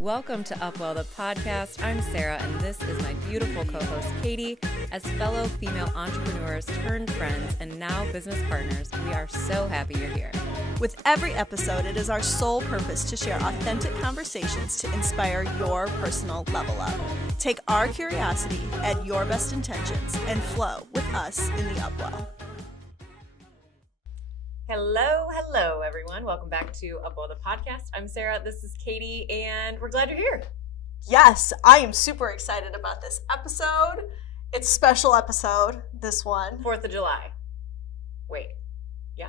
Welcome to UpWell The Podcast. I'm Sarah, and this is my beautiful co-host, Katie. As fellow female entrepreneurs turned friends and now business partners, we are so happy you're here. With every episode, it is our sole purpose to share authentic conversations to inspire your personal level up. Take our curiosity, add your best intentions, and flow with us in the UpWell. Hello, everyone. Welcome back to UpWell The Podcast. I'm Sarah. This is Katie, and we're glad you're here. Yes, I am super excited about this episode. It's a special episode, this one. 4th of July. Wait, yeah?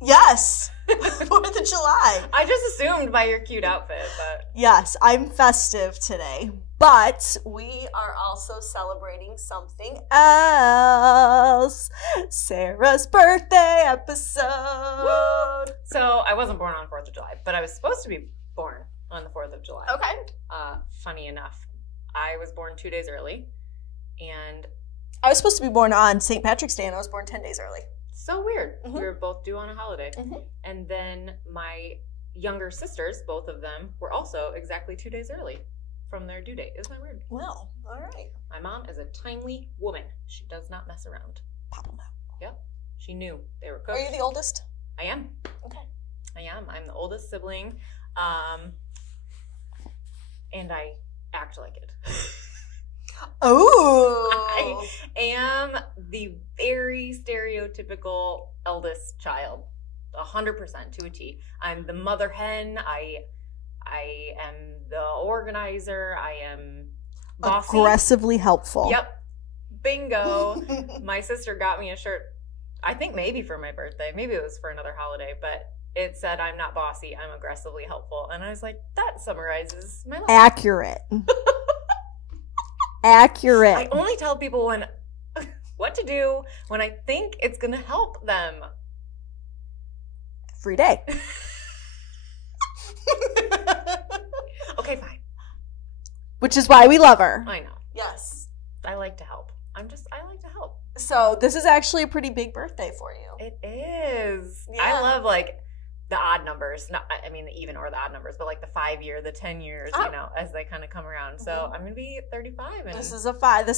Yes, 4th of July. I just assumed by your cute outfit, but... Yes, I'm festive today, but we are also celebrating something else. Sarah's birthday episode. Woo! So I wasn't born on 4th of July, but I was supposed to be born on the 4th of July. Okay. Funny enough, I was born 2 days early, and... I was supposed to be born on St. Patrick's Day, and I was born 10 days early. So weird. Mm-hmm. We were both due on a holiday. Mm-hmm. And then my younger sisters, both of them, were also exactly 2 days early from their due date. Isn't that weird? Well, all right. My mom is a timely woman. She does not mess around. Papa no. Yep. She knew they were cooked. Are you the oldest? I am. Okay. I am. I'm the oldest sibling. And I act like it. Oh. I am the very stereotypical eldest child, 100% to a T. I'm the mother hen. I am the organizer. I am bossy. Aggressively helpful. Yep. Bingo. My sister got me a shirt, I think maybe for my birthday. Maybe it was for another holiday, but it said, "I'm not bossy, I'm aggressively helpful." And I was like, that summarizes my life. Accurate. Accurate. I only tell people what to do when I think it's going to help them. Free day. Okay, fine. Which is why we love her. I know. Yes. I like to help. I like to help. So this is actually a pretty big birthday for you. It is. Yeah. I love the odd numbers, I mean the even or the odd numbers, but the 5 year, the 10 years, as they kind of come around. So I'm going to be 35. And This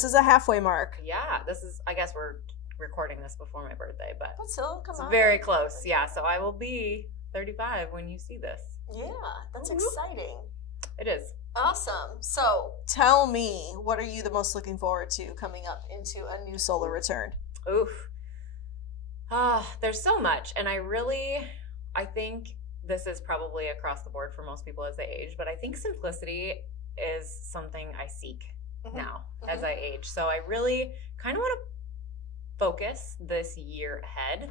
is a halfway mark. Yeah, I guess we're recording this before my birthday, but still, come on. Very close. Yeah, so I will be 35 when you see this. Yeah, that's exciting. It is. Awesome. So tell me, what are you the most looking forward to coming up into a new solar return? Oof. There's so much, and I think this is probably across the board for most people as they age, but I think simplicity is something I seek now as I age. So I really kind of want to focus this year ahead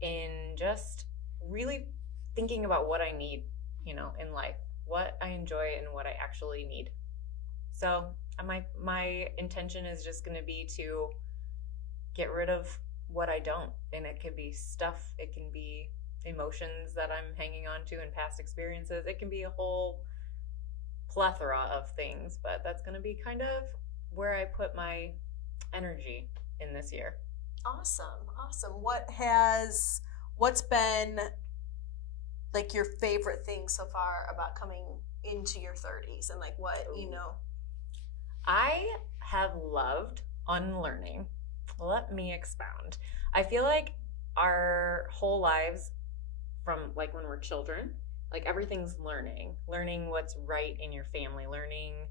in just really thinking about what I need, in life, what I enjoy and what I actually need. So my intention is just going to be to get rid of what I don't, and it could be stuff, it can be emotions that I'm hanging on to and past experiences. It can be a whole plethora of things, but that's going to be kind of where I put my energy in this year. Awesome. What's been your favorite thing so far about coming into your 30s and what, I have loved unlearning. Let me expound. I feel like our whole lives, from when we're children, everything's learning what's right in your family, learning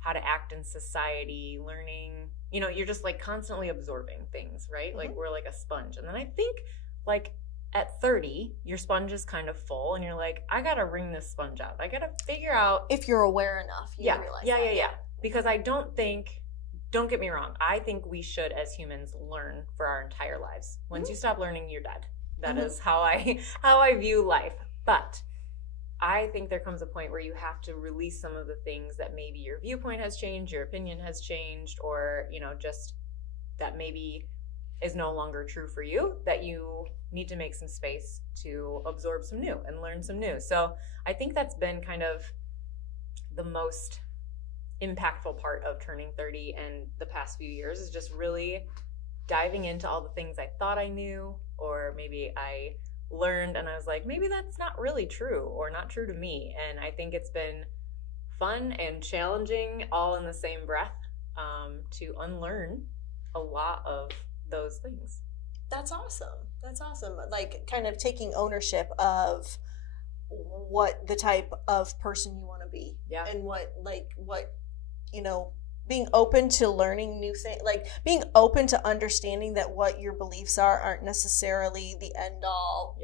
how to act in society, learning, you're just constantly absorbing things, right? Mm-hmm. We're like a sponge. And then I think at 30, your sponge is kind of full and you're like, I got to wring this sponge out. I got to figure out. If you're aware enough, you realize that. Yeah. Because don't get me wrong, I think we should as humans learn for our entire lives. Once you stop learning, you're dead. That is how I view life. But I think there comes a point where you have to release some of the things that maybe your viewpoint has changed, your opinion has changed, or, just that maybe is no longer true for you, that you need to make some space to absorb some new and learn some new. So I think that's been kind of the most impactful part of turning 30 and the past few years, is just really diving into all the things I thought I knew, or maybe I learned, and I was like, maybe that's not really true, or not true to me. And I think it's been fun and challenging all in the same breath, to unlearn a lot of those things. That's awesome. That's awesome. Like, kind of taking ownership of what the type of person you want to be. Yeah. And what, you know, being open to learning new things, like being open to understanding that what your beliefs aren't necessarily the end all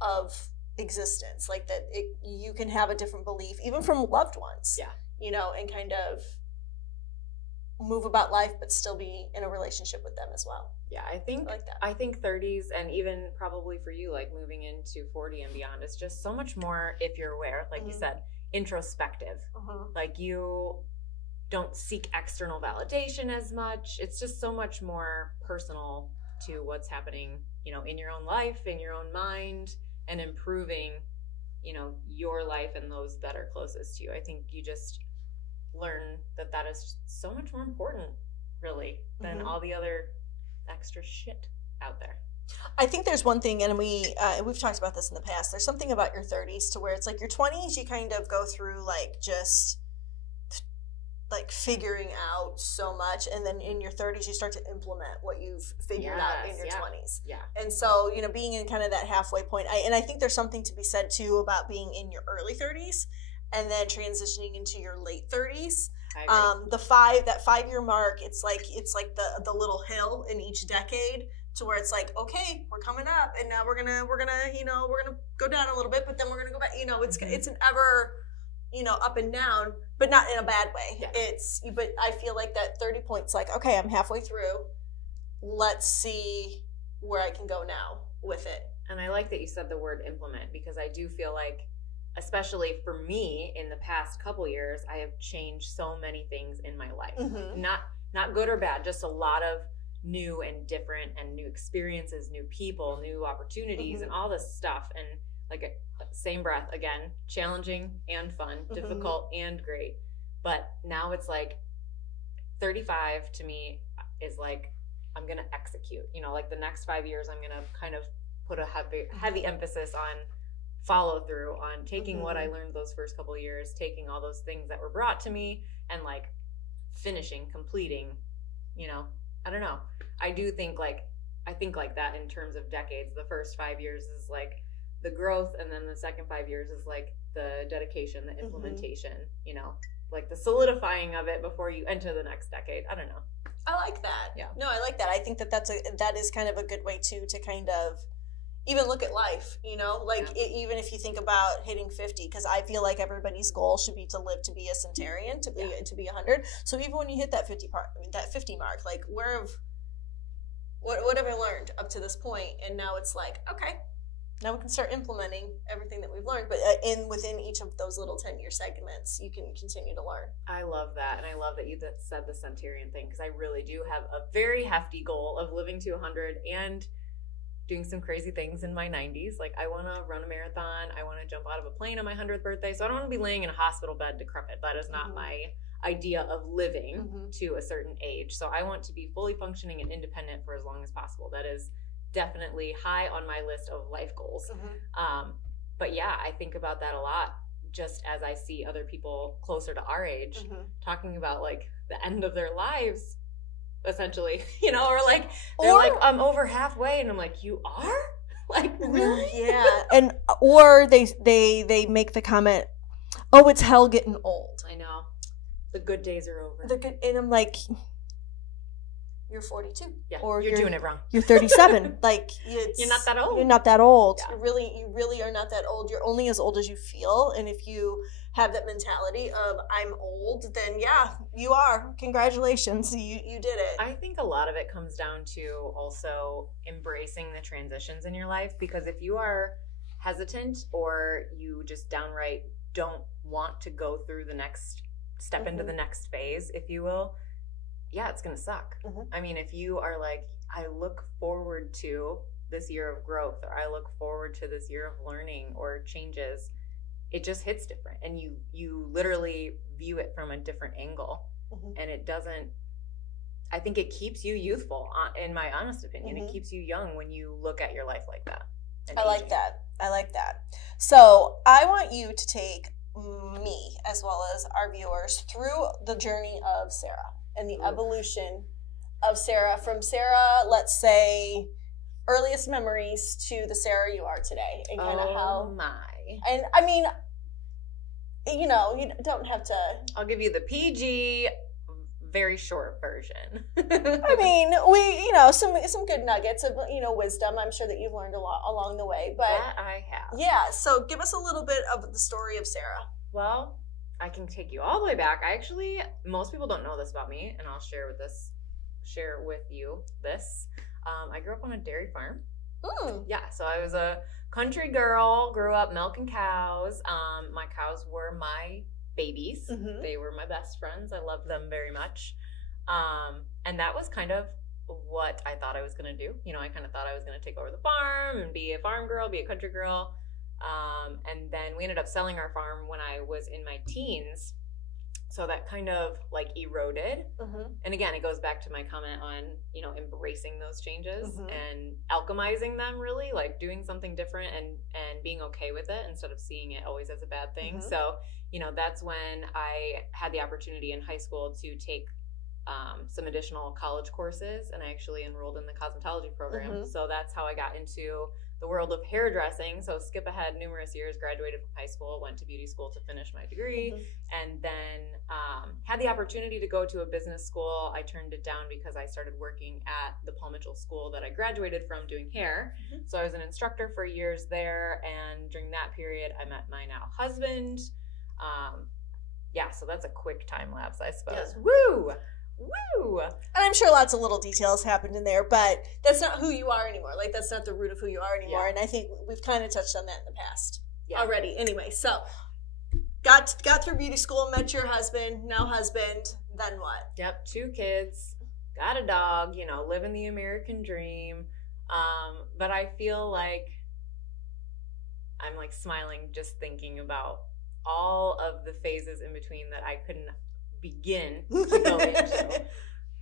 of existence. Like that you can have a different belief, even from loved ones. Yeah. You know, and kind of move about life, but still be in a relationship with them as well. Yeah, I think like that. I think 30s, and even probably for you, like moving into 40 and beyond, is just so much more, if you're aware, like you said, introspective. Like, you don't seek external validation as much. It's just so much more personal to what's happening, you know, in your own life, in your own mind, and improving, you know, your life and those that are closest to you. I think you just learn that is so much more important, really, than all the other extra shit out there. I think there's one thing, and we've talked about this in the past, there's something about your 30s to where it's like your 20s, you kind of go through like just like figuring out so much, and then in your 30s you start to implement what you've figured out in your 20s. Yeah. And so, you know, being in kind of that halfway point, I think there's something to be said too about being in your early 30s and then transitioning into your late 30s. That 5-year mark, it's like the little hill in each decade, to where it's like, okay, we're coming up, and now we're gonna go down a little bit, but then we're gonna go back. You know, it's an ever, you know, up and down, but not in a bad way. Yeah. But I feel like that 30 point's like, okay, I'm halfway through. Let's see where I can go now with it. And I like that you said the word implement, because I do feel like, especially for me, in the past couple years, I have changed so many things in my life. Not good or bad, just a lot of new and different and new experiences, new people, new opportunities, and all this stuff. And like, same breath, again, challenging and fun, difficult and great. But now it's like 35 to me is like, I'm going to execute. You know, like the next 5 years, I'm going to kind of put a heavy emphasis on follow through, on taking what I learned those first couple of years, taking all those things that were brought to me, and like finishing, completing, you know. I don't know. I think like that in terms of decades. The first 5 years is like the growth, and then the second 5 years is like the dedication, the implementation, you know, like the solidifying of it before you enter the next decade. I don't know. I like that. Yeah. No, I like that. I think that is kind of a good way too to kind of even look at life, you know, like even if you think about hitting 50, because I feel like everybody's goal should be to live to be a centenarian, to be 100. So even when you hit that 50 mark, like what have I learned up to this point? And now it's like, okay, now we can start implementing everything that we've learned. But within each of those little 10-year segments, you can continue to learn. I love that. And I love that you said the centenarian thing, because I really do have a very hefty goal of living to 100 and doing some crazy things in my 90s. Like, I want to run a marathon. I want to jump out of a plane on my 100th birthday. So I don't want to be laying in a hospital bed decrepit. That is not my idea of living to a certain age. So I want to be fully functioning and independent for as long as possible. That is definitely high on my list of life goals. But yeah, I think about that a lot, just as I see other people closer to our age talking about like the end of their lives, essentially, you know, or like they're like, I'm over halfway, and I'm like, you are? Like, really? Yeah. And or they make the comment, oh, it's hell getting old. I know. The good days are over. And I'm like, you're 42. Yeah, or you're doing it wrong. You're 37. Like, you're not that old. You're not that old. Yeah. You really are not that old. You're only as old as you feel. And if you have that mentality of I'm old, then yeah, you are. Congratulations. You did it. I think a lot of it comes down to also embracing the transitions in your life, because if you are hesitant, or you just downright don't want to go through the next step into the next phase, if you will, yeah, it's going to suck. I mean, if you are like, I look forward to this year of growth, or I look forward to this year of learning or changes, it just hits different. And you literally view it from a different angle. And it doesn't, I think it keeps you youthful, in my honest opinion. It keeps you young when you look at your life like that. I like that. So I want you to take me, as well as our viewers, through the journey of Sarah and the evolution of Sarah, from Sarah, let's say, earliest memories to the Sarah you are today, and kind of how. And I mean, you don't have to. I'll give you the PG, very short version. I mean, we, some good nuggets of, wisdom. I'm sure that you've learned a lot along the way, but that I have. Yeah. So give us a little bit of the story of Sarah. Well, I can take you all the way back. Most people don't know this about me, and I'll share with you this. I grew up on a dairy farm. Ooh. Yeah, so I was a country girl, grew up milking cows. My cows were my babies. Mm-hmm. They were my best friends. I loved them very much. And that was kind of what I thought I was going to do. I kind of thought I was going to take over the farm and be a farm girl, be a country girl. And then we ended up selling our farm when I was in my teens. So that kind of eroded. Mm-hmm. And again, it goes back to my comment on, embracing those changes and alchemizing them, really, doing something different and being okay with it instead of seeing it always as a bad thing. Mm-hmm. So, that's when I had the opportunity in high school to take some additional college courses, and I actually enrolled in the cosmetology program. Mm-hmm. So that's how I got into the world of hairdressing. So skip ahead numerous years, graduated from high school, went to beauty school to finish my degree, and then had the opportunity to go to a business school. I turned it down because I started working at the Paul Mitchell school that I graduated from doing hair. Mm-hmm. So I was an instructor for years there, and during that period, I met my now husband. So that's a quick time lapse, I suppose. Yeah. Woo! And I'm sure lots of little details happened in there, but that's not who you are anymore. That's not the root of who you are anymore. Yeah. And I think we've kind of touched on that in the past already. Anyway, so got through beauty school, met your husband, then what? Yep, 2 kids, got a dog, living the American dream. But I feel like I'm smiling just thinking about all of the phases in between that I couldn't begin to go into.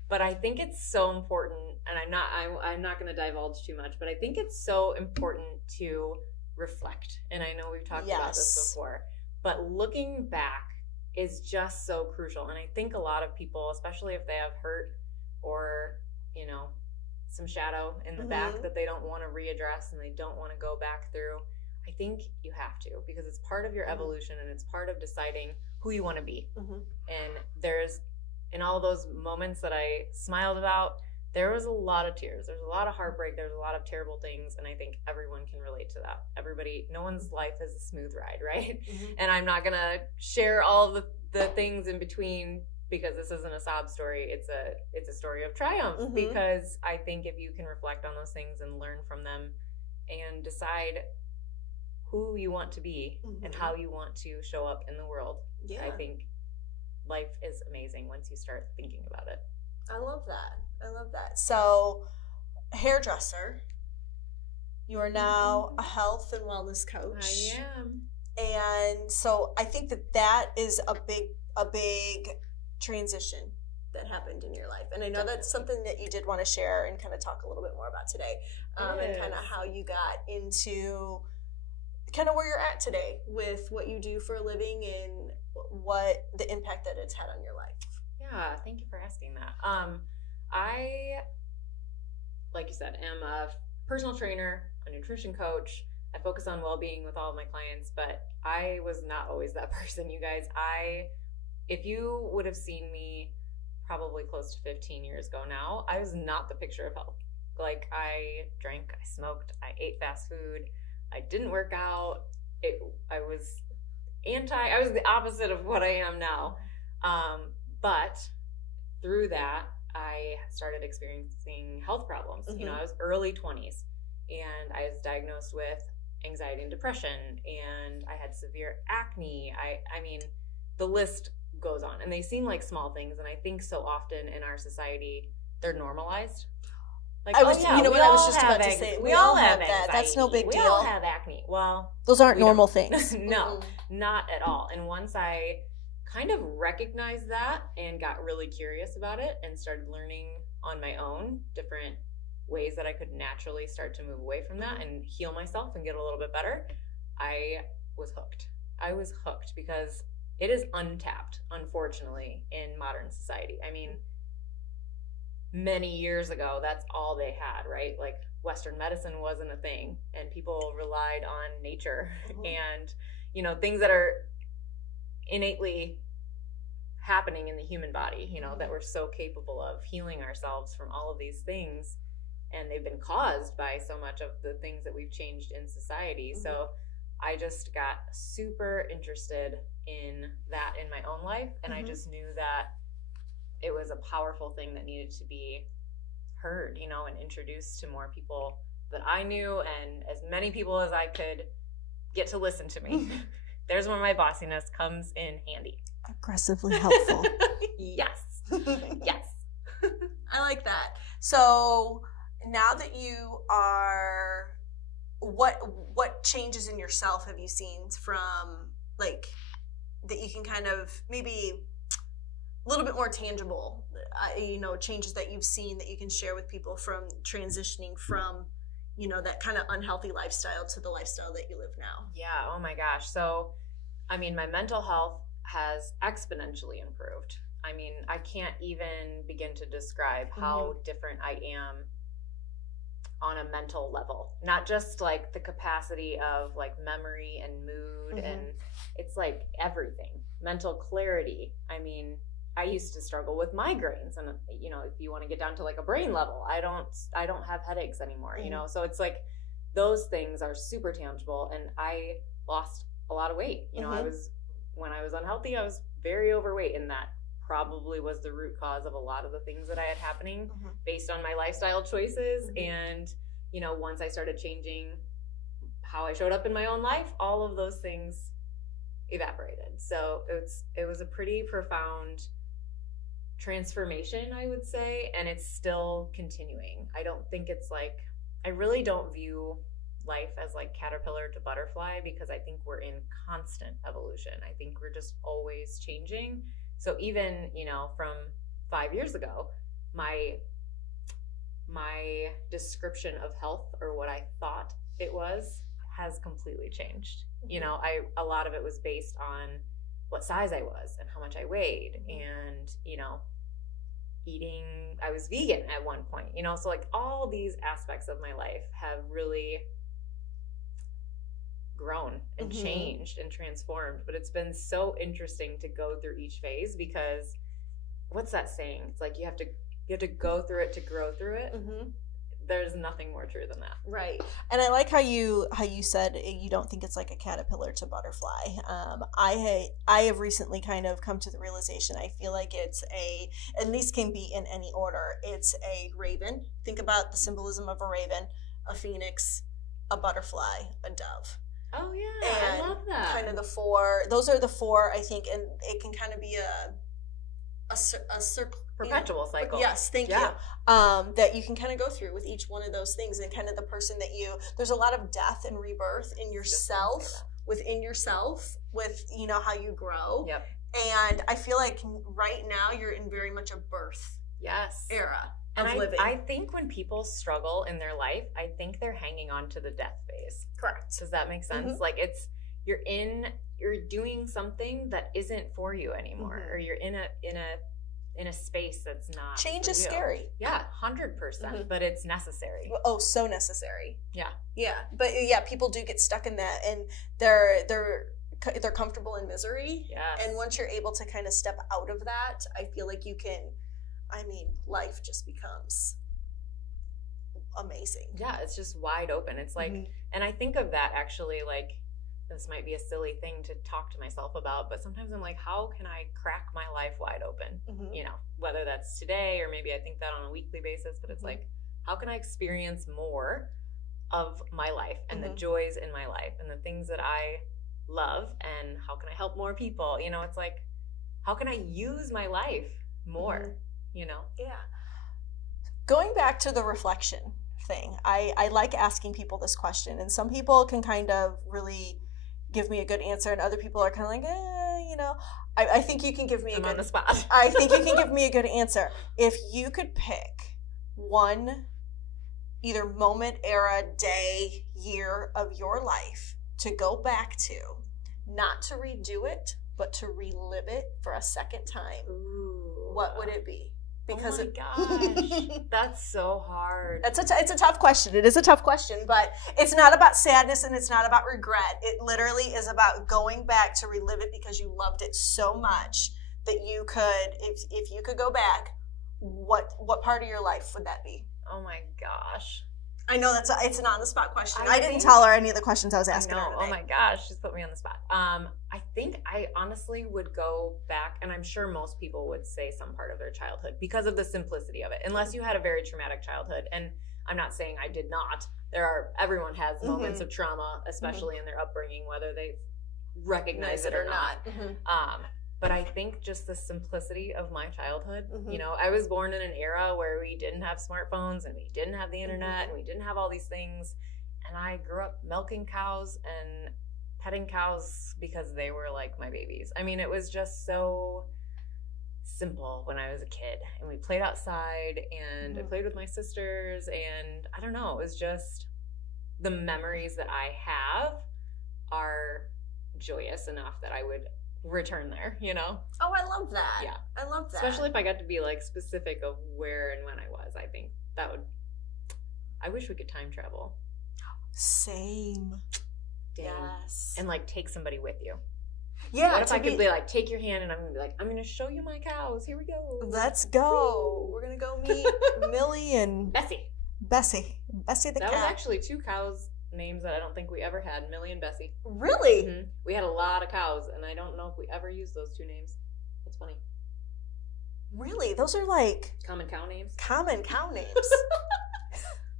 But I think it's so important, and I'm not going to divulge too much, but I think it's so important to reflect. And I know we've talked about this before, but looking back is just so crucial. And I think a lot of people, especially if they have hurt or some shadow in the back that they don't want to readdress and they don't want to go back through, I think you have to, because it's part of your evolution and it's part of deciding who you want to be. And there's, in all those moments that I smiled about, there was a lot of tears. There's a lot of heartbreak. There's a lot of terrible things. And I think everyone can relate to that. No one's life is a smooth ride, right? And I'm not going to share all of the things in between, because this isn't a sob story. It's a story of triumph, because I think if you can reflect on those things and learn from them and decide who you want to be and how you want to show up in the world, I think life is amazing once you start thinking about it. I love that. So, hairdresser, you are now a health and wellness coach. I am. And so I think that is a big transition that happened in your life. And I know that's something that you did want to share and kind of talk a little bit more about today. And kind of how you got into kind of where you're at today with what you do for a living and what the impact that it's had on your life. Yeah, thank you for asking that. I, like you said, am a personal trainer, a nutrition coach. I focus on well-being with all of my clients, but I was not always that person, you guys. If you would have seen me probably close to 15 years ago now, I was not the picture of health. I drank, I smoked, I ate fast food, I didn't work out. I was the opposite of what I am now. But through that, I started experiencing health problems. I was early 20s, and I was diagnosed with anxiety and depression, and I had severe acne. I mean, the list goes on, and they seem like small things, and I think so often in our society, they're normalized. I was just about to say, we all have that. That's no big deal. We all have acne. Well, those aren't normal things. No, not at all. And once I kind of recognized that and got really curious about it and started learning on my own different ways that I could naturally start to move away from that and heal myself and get a little bit better, I was hooked. I was hooked because it is untapped, unfortunately, in modern society. I mean, many years ago, that's all they had, right? Like, Western medicine wasn't a thing, and people relied on nature and, you know, things that are innately happening in the human body, you know, that we're so capable of healing ourselves from all of these things. And they've been caused by so much of the things that we've changed in society. So I just got super interested in that in my own life. And I just knew that it was a powerful thing that needed to be heard, you know, and introduced to more people that I knew, and as many people as I could get to listen to me. There's where my bossiness comes in handy. Aggressively helpful. Yes. Yes. I like that. So now that you are, what changes in yourself have you seen from, like, that you can kind of maybe a little bit more tangible, you know, changes that you've seen that you can share with people from transitioning from, you know, that kind of unhealthy lifestyle to the lifestyle that you live now? Yeah. Oh my gosh. So, I mean, my mental health has exponentially improved. I mean, I can't even begin to describe how different I am on a mental level. Not just like the capacity of like memory and mood, and it's like everything. Mental clarity. I mean, I used to struggle with migraines, and you know, if you want to get down to like a brain level, I don't have headaches anymore, you know? So it's like those things are super tangible, and I lost a lot of weight. You know, when I was unhealthy, I was very overweight, and that probably was the root cause of a lot of the things that I had happening based on my lifestyle choices. And, you know, once I started changing how I showed up in my own life, all of those things evaporated. So it was a pretty profound transformation, I would say, and it's still continuing. I don't think it's like, I really don't view life as like caterpillar to butterfly, because I think we're in constant evolution. I think we're just always changing. So even, you know, from 5 years ago, my description of health, or what I thought it was, has completely changed. You know, a lot of it was based on what size I was and how much I weighed, and, you know, eating, I was vegan at one point, you know, so like all these aspects of my life have really grown and changed and transformed. But it's been so interesting to go through each phase, because what's that saying? It's like you have to go through it to grow through it. There's nothing more true than that. Right. And I like how you said you don't think it's like a caterpillar to butterfly. I have recently kind of come to the realization, I feel like it's and these can be in any order. It's a raven. Think about the symbolism of a raven, a phoenix, a butterfly, a dove. Oh yeah, and I love that. Kind of the four. Those are the four, I think, and it can kind of be a circle, perpetual cycle. Yes, thank you. That you can kind of go through with each one of those things, and kind of the person that there's a lot of death and rebirth in yourself, within yourself, with, you know, how you grow. Yep. And I feel like right now you're in very much a birth era. And I think when people struggle in their life, I think they're hanging on to the death phase. Correct. Does that make sense? Like you're doing something that isn't for you anymore, or you're in a space that's not. Change is you. Scary. Yeah, 100%. But it's necessary. Oh, so necessary. Yeah. Yeah, but yeah, people do get stuck in that, and they're comfortable in misery. Yes. And once you're able to kind of step out of that, I feel like you can. I mean, life just becomes amazing. Yeah, it's just wide open. It's like, and I think of that actually, like, this might be a silly thing to talk to myself about, but sometimes I'm like, how can I crack my life wide open? You know, whether that's today, or maybe I think that on a weekly basis, but it's like, how can I experience more of my life and the joys in my life and the things that I love, and how can I help more people? You know, it's like, how can I use my life more? You know? Yeah. Going back to the reflection thing, I like asking people this question, and some people can kind of really give me a good answer, and other people are kind of like, you know. I think you can give me on the spot. I think you can give me a good answer. If you could pick one either moment, era, day, year of your life to go back to, not to redo it, but to relive it for a second time, what would it be? Because gosh, that's so hard. It's a tough question. It is a tough question, but it's not about sadness and it's not about regret. It literally is about going back to relive it because you loved it so much that you could, if you could go back, what part of your life would that be? Oh my gosh. I know it's an on-the-spot question. I didn't tell her any of the questions I was asking her today. Oh my gosh, she's put me on the spot. I think I honestly would go back, and I'm sure most people would say some part of their childhood because of the simplicity of it, unless you had a very traumatic childhood. And I'm not saying I did not. Everyone has moments of trauma, especially in their upbringing, whether they recognize it or not. But I think just the simplicity of my childhood, you know, I was born in an era where we didn't have smartphones and we didn't have the internet and we didn't have all these things. And I grew up milking cows and petting cows because they were like my babies. I mean, it was just so simple when I was a kid. And we played outside and I played with my sisters. And I don't know, it was just the memories that I have are joyous enough that I would return there, you know? Oh, I love that. Yeah. I love that. Especially if I got to be like specific of where and when I was. I think that would, I wish we could time travel. Same. Dang. Yes. And like take somebody with you. Yeah. What if I could be like, take your hand and I'm going to be like, I'm going to show you my cows. Here we go. Let's go. We're going to go meet Millie and Bessie. Bessie the cat. That was actually 2 cows names that I don't think we ever had, Millie and Bessie. Really? We had a lot of cows, and I don't know if we ever used those 2 names. That's funny. Really? Those are like common cow names. Common cow names.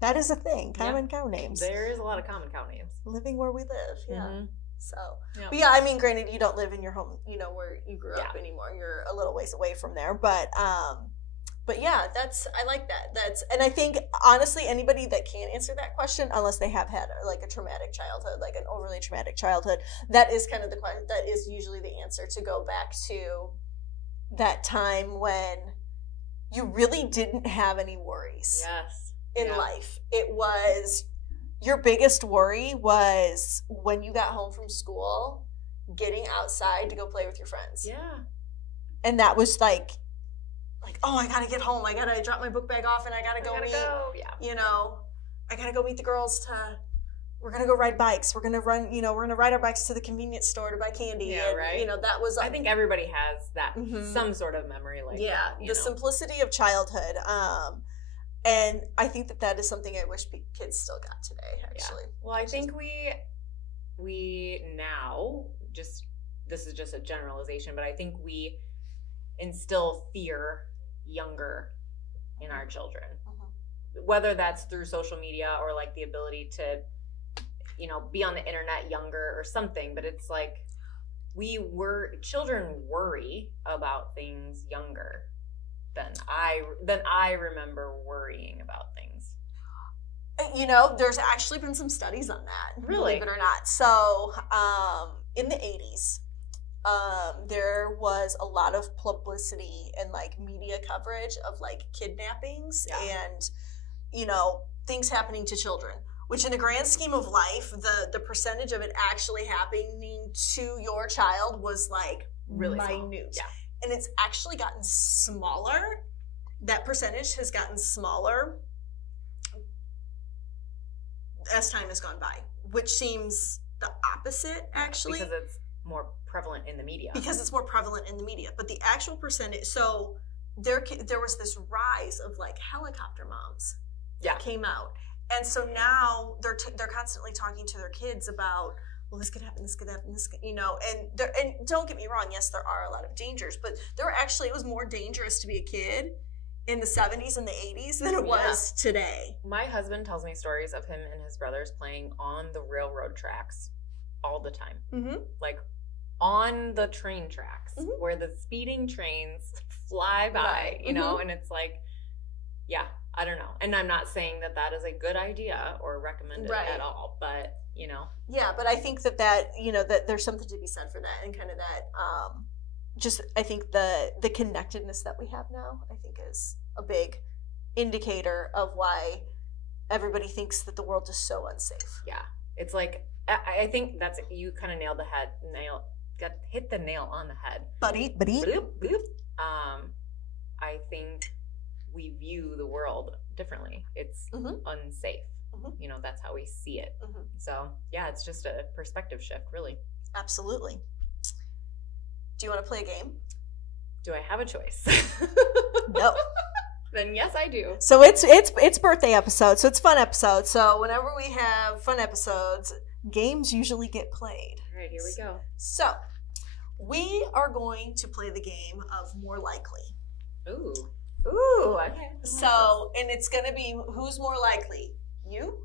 That is a thing. Common cow names. There is a lot of common cow names. Living where we live. Yeah. So, yep. But yeah, I mean, granted, you don't live in your home, you know, where you grew up anymore. You're a little ways away from there, but yeah, I like that. And I think, honestly, anybody that can't answer that question, unless they have had like a traumatic childhood, like an overly traumatic childhood, that is kind of the question, that is usually the answer, to go back to that time when you really didn't have any worries in life. It was, your biggest worry was when you got home from school, getting outside to go play with your friends. Yeah. And that was like, oh, I gotta get home. I gotta drop my book bag off and I gotta go meet, you know, I gotta go meet the girls we're gonna go ride bikes. We're gonna run, you know, we're gonna ride our bikes to the convenience store to buy candy. Yeah, and, right. You know, that was, I think everybody has that, some sort of memory like that. The simplicity of childhood. And I think that is something I wish kids still got today, actually. Yeah. Well, I think we now, this is just a generalization, but I think we instill fear younger in our children, whether that's through social media or like the ability to, you know, be on the internet younger or something. But it's like children worry about things younger than I remember worrying about things. You know, there's actually been some studies on that, believe it or not. So in the 80s, there was a lot of publicity and like media coverage of like kidnappings and, you know, things happening to children, which in the grand scheme of life, the percentage of it actually happening to your child was like really minute. Yeah. And it's actually gotten smaller. That percentage has gotten smaller as time has gone by, which seems the opposite, actually. Because it's more prevalent in the media. But the actual percentage, so there was this rise of like helicopter moms that came out. And so now they're constantly talking to their kids about, well, this could happen, you know, and don't get me wrong, yes, there are a lot of dangers, but it was more dangerous to be a kid in the 70s and the 80s than it was today. My husband tells me stories of him and his brothers playing on the railroad tracks all the time. Like on the train tracks where the speeding trains fly by, you know, and it's like, I don't know. And I'm not saying that is a good idea or recommended at all, but, you know. Yeah, but I think that, you know, that there's something to be said for that, and kind of that, just, I think the connectedness that we have now, I think is a big indicator of why everybody thinks that the world is so unsafe. Yeah. It's like, I think that's, you kind of hit the nail on the head. Buddy. Bloop, bloop. I think we view the world differently. It's unsafe. You know, that's how we see it. So, yeah, it's just a perspective shift, really. Absolutely. Do you want to play a game? Do I have a choice? No. Then yes, I do. So it's birthday episode, so it's fun episode. So whenever we have fun episodes, games usually get played. All right, here we go. So we are going to play the game of more likely. Ooh, okay. So, and it's going to be who's more likely, you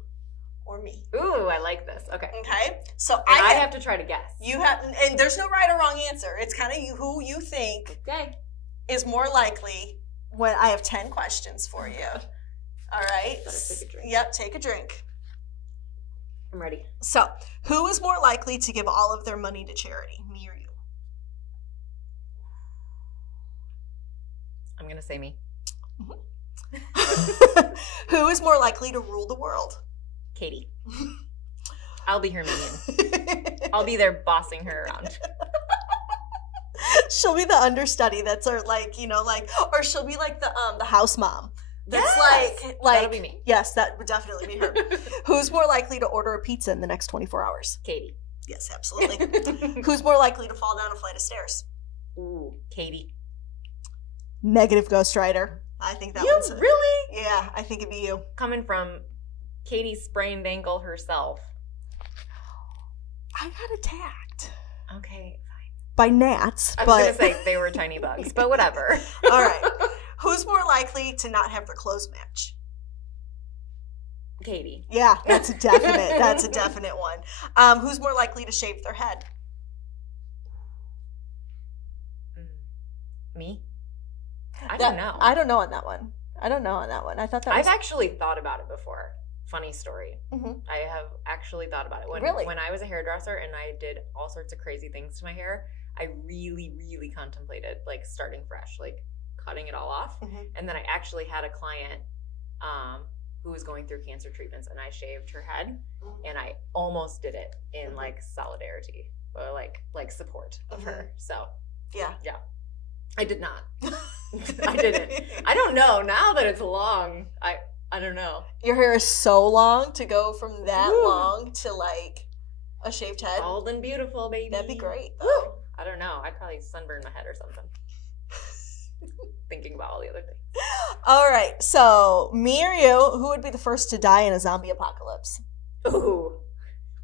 or me? Ooh, I like this. Okay. Okay. So I have to try to guess. You have, and there's no right or wrong answer. It's kind of who you think is more likely. When I have 10 questions for you. All right. Take a drink. Yep. Take a drink. I'm ready. So, who is more likely to give all of their money to charity, me or you? I'm gonna say me. Who is more likely to rule the world? Katie. I'll be her minion. I'll be there bossing her around. She'll be the understudy that's or or she'll be like the house mom. That's yes! like That'll be me. Yes, that would definitely be her. Who's more likely to order a pizza in the next 24 hours? Katie. Yes, absolutely. Who's more likely to fall down a flight of stairs? Ooh, Katie. Negative Ghost Rider. I think that one's really? Yeah, I think it'd be you. Coming from Katie's sprained ankle herself. I got attacked. Okay. By gnats. I was going to say they were tiny bugs, but whatever. All right. Who's more likely to not have their clothes match? Katie. Yeah, that's a definite. That's a definite one. Who's more likely to shave their head? Me? I don't know. I don't know on that one. I thought that I've actually thought about it before. Funny story. I have actually thought about it. Really? When I was a hairdresser and I did all sorts of crazy things to my hair, I really, really contemplated like starting fresh, like cutting it all off. And then I actually had a client who was going through cancer treatments, and I shaved her head, and I almost did it in like solidarity or like support of her. So yeah, I did not. I didn't. I don't know now that it's long. I don't know. Your hair is so long to go from that long to like a shaved head. Bald and beautiful, baby. That'd be great, though. I don't know. I'd probably sunburn my head or something. Thinking about all the other things. All right. So, me or you, who would be the first to die in a zombie apocalypse? Ooh,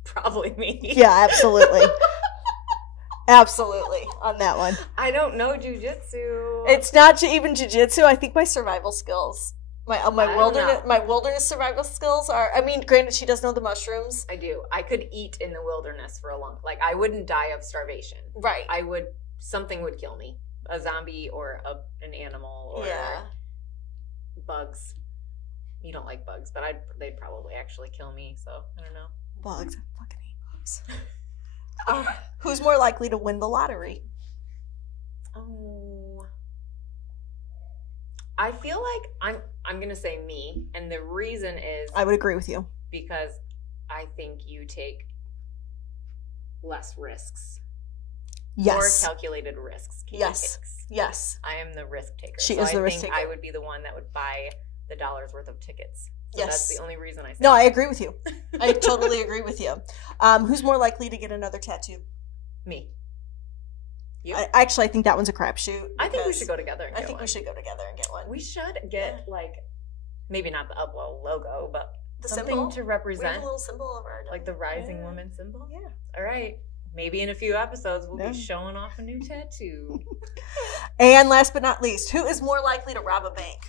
probably me. Yeah, absolutely. Absolutely on that one. I don't know jujitsu. It's not even jujitsu. I think my survival skills. My wilderness survival skills are. I mean, granted, she does know the mushrooms. I do. I could eat in the wilderness for a long. Like I wouldn't die of starvation. Right. Something would kill me. A zombie or an animal or bugs. You don't like bugs, but they'd probably actually kill me. So I don't know. Bugs. I fucking hate bugs. Who's more likely to win the lottery? Oh. I feel like I'm going to say me, and the reason is I would agree with you. Because I think you take less risks. Yes. More calculated risks. Yes. Yes. I am the risk taker. She is the risk taker. I would be the one that would buy the $1 worth of tickets. So that's the only reason I say No, I agree with you. I totally agree with you. Who's more likely to get another tattoo? Me. You? I think that one's a crapshoot. I think we should go together and get one. We should go together and get one. We should get, maybe not the UpWell logo, but the something symbol? to represent. We have a little symbol of our... Like the rising woman symbol? Yeah. All right. Maybe in a few episodes, we'll be showing off a new tattoo. And last but not least, who is more likely to rob a bank?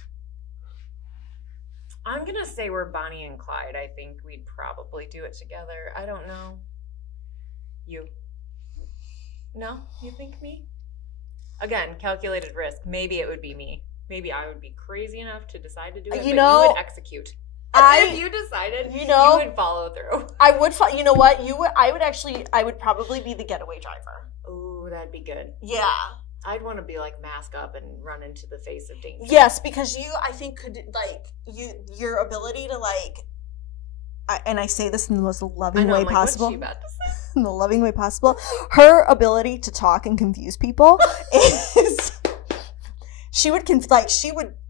I'm going to say we're Bonnie and Clyde. I think we'd probably do it together. I don't know. You? No? You think me? Again, calculated risk. Maybe it would be me. Maybe I would be crazy enough to decide to do it, but you would execute. If you decided, you would follow through. I would. You know what? I would probably be the getaway driver. Ooh, that'd be good. Yeah. I'd want to be mask up and run into the face of danger. Yes, because I think your ability to and I say this in the most loving way like, possible. What's she about to say? In the loving way possible. Her ability to talk and confuse people is she would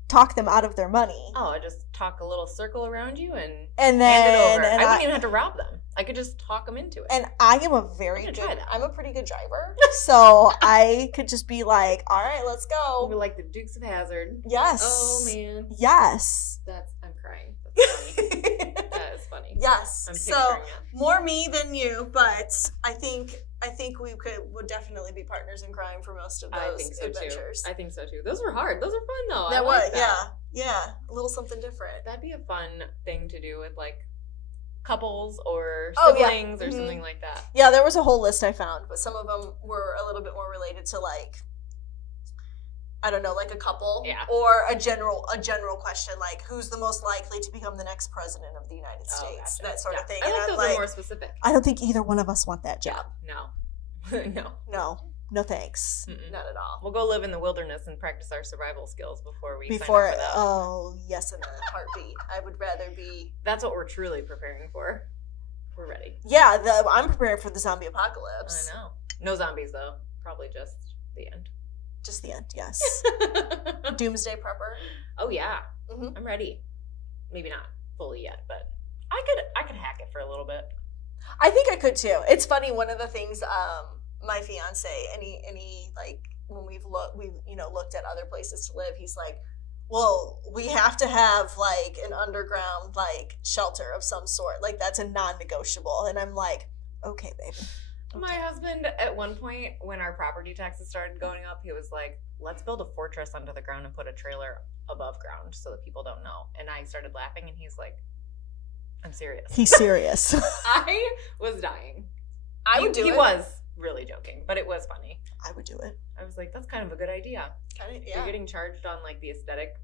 talk them out of their money. Oh, I just talk a little circle around you and then hand it over. I wouldn't even have to rob them. I could just talk them into it. And I am I'm a pretty good driver. So I could just be like, all right, let's go. We're like the Dukes of Hazzard. Yes. Oh, man. Yes. I'm crying. That's funny. That is funny. Yes. I'm so picturing it. more me than you, but I think we would definitely be partners in crime for most of those adventures. I think so too. Those were hard. Those were fun though. That was, that. yeah, a little something different. That'd be a fun thing to do with like couples or siblings or something like that. Yeah, there was a whole list I found, but some of them were a little bit more related to like, I don't know, like a couple, or a general question, like who's the most likely to become the next president of the United States, that sort of thing. I like those are more specific. I don't think either one of us want that job. No. No thanks. Mm-mm. Not at all. We'll go live in the wilderness and practice our survival skills before we sign up for that. Oh, yes, in a heartbeat. I would rather be... That's what we're truly preparing for. We're ready. Yeah, I'm preparing for the zombie apocalypse. I know. No zombies, though. Probably just the end. Just the end, yes. Doomsday prepper. Oh, yeah. Mm-hmm. I'm ready. Maybe not fully yet, but I could hack it for a little bit. I think I could, too. It's funny, one of the things... my fiance, any like when we've looked at other places to live, he's like, well, we have to have like an underground like shelter of some sort, like that's a non-negotiable. And I'm like, okay, baby. Okay. My husband at one point when our property taxes started going up, he was like, let's build a fortress under the ground and put a trailer above ground so that people don't know. And I started laughing and he's like, I'm serious. He's serious. I was dying. He was really joking, but it was funny. I would do it. I was like, that's kind of a good idea. You're getting charged on like the aesthetic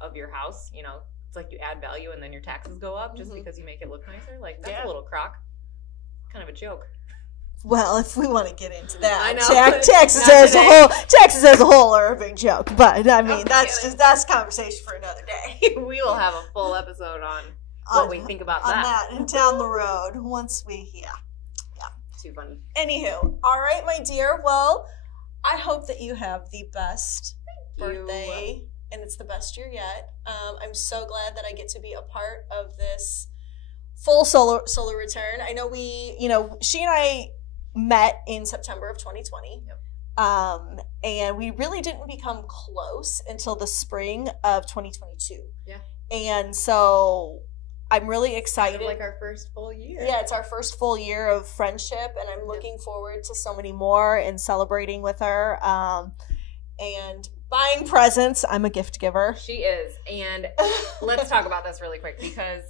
of your house. You know, it's like you add value and then your taxes go up just because you make it look nicer. Like that's a little crock. Kind of a joke. Well, if we want to get into that, I know. Taxes as a whole are a big joke. But I mean, that's conversation for another day. We will have a full episode on what we think about that. And down the road once we Too funny. Anywho, all right, my dear. Well, I hope that you have the best birthday, and it's the best year yet. I'm so glad that I get to be a part of this full solar return. I know she and I met in September of 2020. Yep. And we really didn't become close until the spring of 2022. Yeah. And so I'm really excited. Like our first full year. Yeah, it's our first full year of friendship, and I'm looking forward to so many more and celebrating with her. And buying presents. I'm a gift giver. She is. And let's talk about this really quick because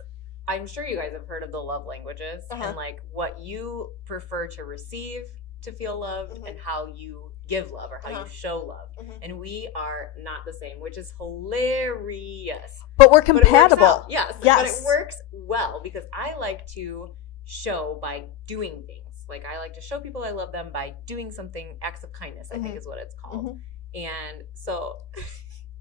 I'm sure you guys have heard of the love languages and like what you prefer to receive to feel loved and how you give love or how you show love. And we are not the same, which is hilarious. But we're compatible. Yes. But it works well because I like to show by doing things. Like I like to show people I love them by doing something, acts of kindness, I think is what it's called. And so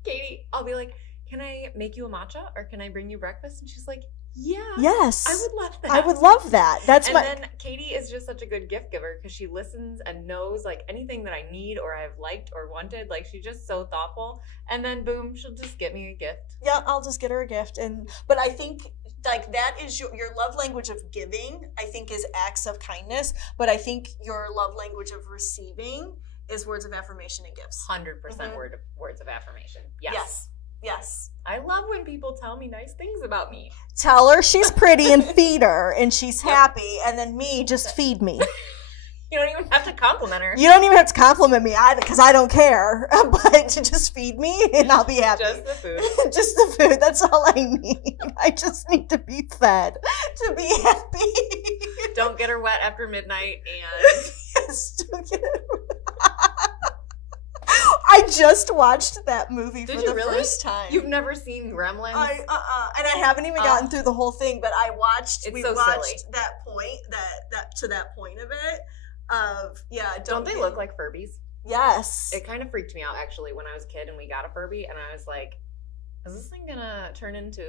Katie, I'll be like, can I make you a matcha or can I bring you breakfast? And she's like, yeah. Yes. I would love that. I would love that. Then Katie is just such a good gift giver because she listens and knows like anything that I need or I've liked or wanted. Like she's just so thoughtful. And then boom, she'll just get me a gift. Yeah, I'll just get her a gift. But I think like that is your love language of giving, I think is acts of kindness. But I think your love language of receiving is words of affirmation and gifts. 100% words of affirmation. Yes. I love when people tell me nice things about me. Tell her she's pretty and feed her and she's happy, and then me, just feed me. You don't even have to compliment her. You don't even have to compliment me either because I don't care. But to just feed me and I'll be happy. Just the food. Just the food. That's all I need. I just need to be fed to be happy. Don't get her wet after midnight and... Yes, don't get her I just watched that movie for the first time. You've never seen Gremlins? And I haven't even gotten through the whole thing, but we watched silly. that point, that point of it. Don't they look like Furbies? Yes. It kind of freaked me out actually when I was a kid and we got a Furby and I was like, Is this thing gonna turn into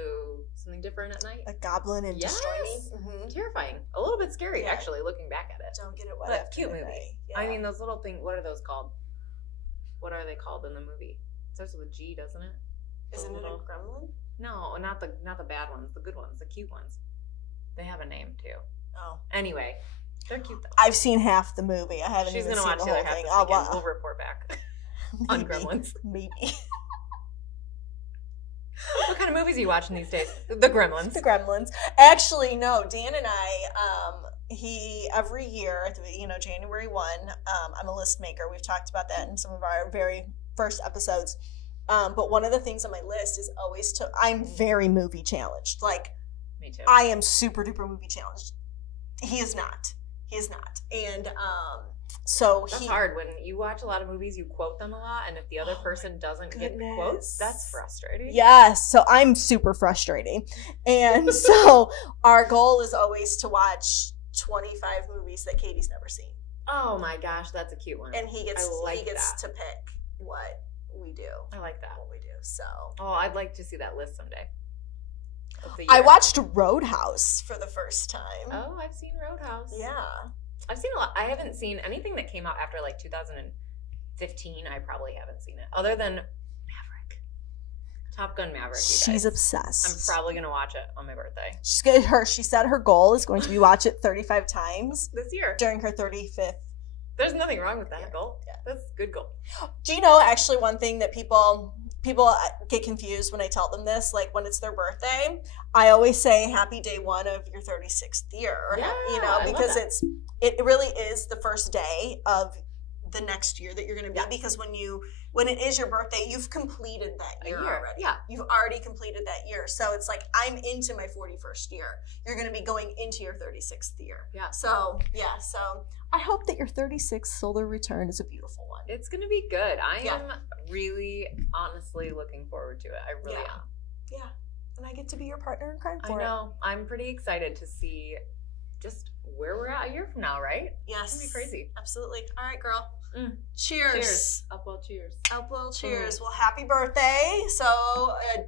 something different at night? A goblin and destroy me? Mm-hmm. Terrifying. A little bit scary, actually, looking back at it. Don't get it wet. But cute movie. Yeah. I mean, those little things, what are those called? What are they called in the movie? It starts with a G, doesn't it? Isn't it a gremlin? No, not the bad ones, the good ones, the cute ones. They have a name, too. Oh. Anyway, they're cute, though. I've seen half the movie. I haven't She's even gonna seen watch the the whole other half thing. this weekend. We'll report back on Gremlins. Maybe. What kind of movies are you watching these days? The Gremlins. The Gremlins. Actually, no. Dan and I, every year, January 1, I'm a list maker. We've talked about that in some of our very first episodes. But one of the things on my list is always I'm very movie challenged. Like, me too. I am super duper movie challenged. He is not. And so that's hard when you watch a lot of movies. You quote them a lot, and if the other person doesn't get the quotes, that's frustrating. Yes, so I'm super frustrating, and so our goal is always to watch 25 movies that Katie's never seen. Oh my gosh, that's a cute one. And he gets to pick what we do. I like that. What we do. So. Oh, I'd like to see that list someday. I watched Roadhouse for the first time. Oh, I've seen Roadhouse. Yeah. I've seen a lot. I haven't seen anything that came out after like 2015. I probably haven't seen it. Other than Maverick. Top Gun Maverick. She's obsessed. I'm probably going to watch it on my birthday. She said her goal is going to be watch it 35 times. This year. During her 35th. There's nothing wrong with that goal. Yeah. That's a good goal. Do you know actually one thing that people get confused when I tell them this, like when it's their birthday, I always say happy day 1 of your 36th year. Yeah, because it really is the first day of the next year that you're going to be, because when it is your birthday, you've completed that year already. Yeah. You've already completed that year. So it's like, I'm into my 41st year. You're going to be going into your 36th year. Yeah. So I hope that your 36th solar return is a beautiful one. It's going to be good. I am really, honestly looking forward to it. I really am. Yeah. And I get to be your partner in crime for it. I know. I'm pretty excited to see just where we're at a year from now, right? Yes. It's going to be crazy. Absolutely. All right, girl. Cheers. UpWell cheers. UpWell cheers. Well, happy birthday. So,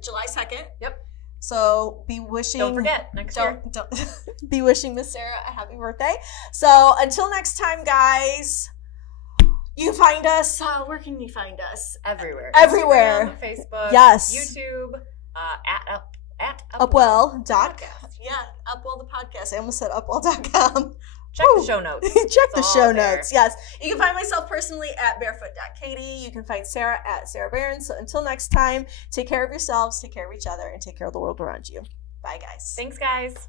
July 2nd. Yep. So, be wishing... Don't forget, next year. Don't be wishing Miss Sarah a happy birthday. So, until next time, guys, you can find us... where can you find us? Everywhere. Everywhere. Instagram, Facebook. Yes. YouTube. At UpWell. Yeah, UpWell The Podcast. I almost said UpWell.com. Check the show notes. Check the show notes, yes. You can find myself personally at barefoot.katie. You can find Sarah at Sarah Barron. So until next time, take care of yourselves, take care of each other, and take care of the world around you. Bye, guys. Thanks, guys.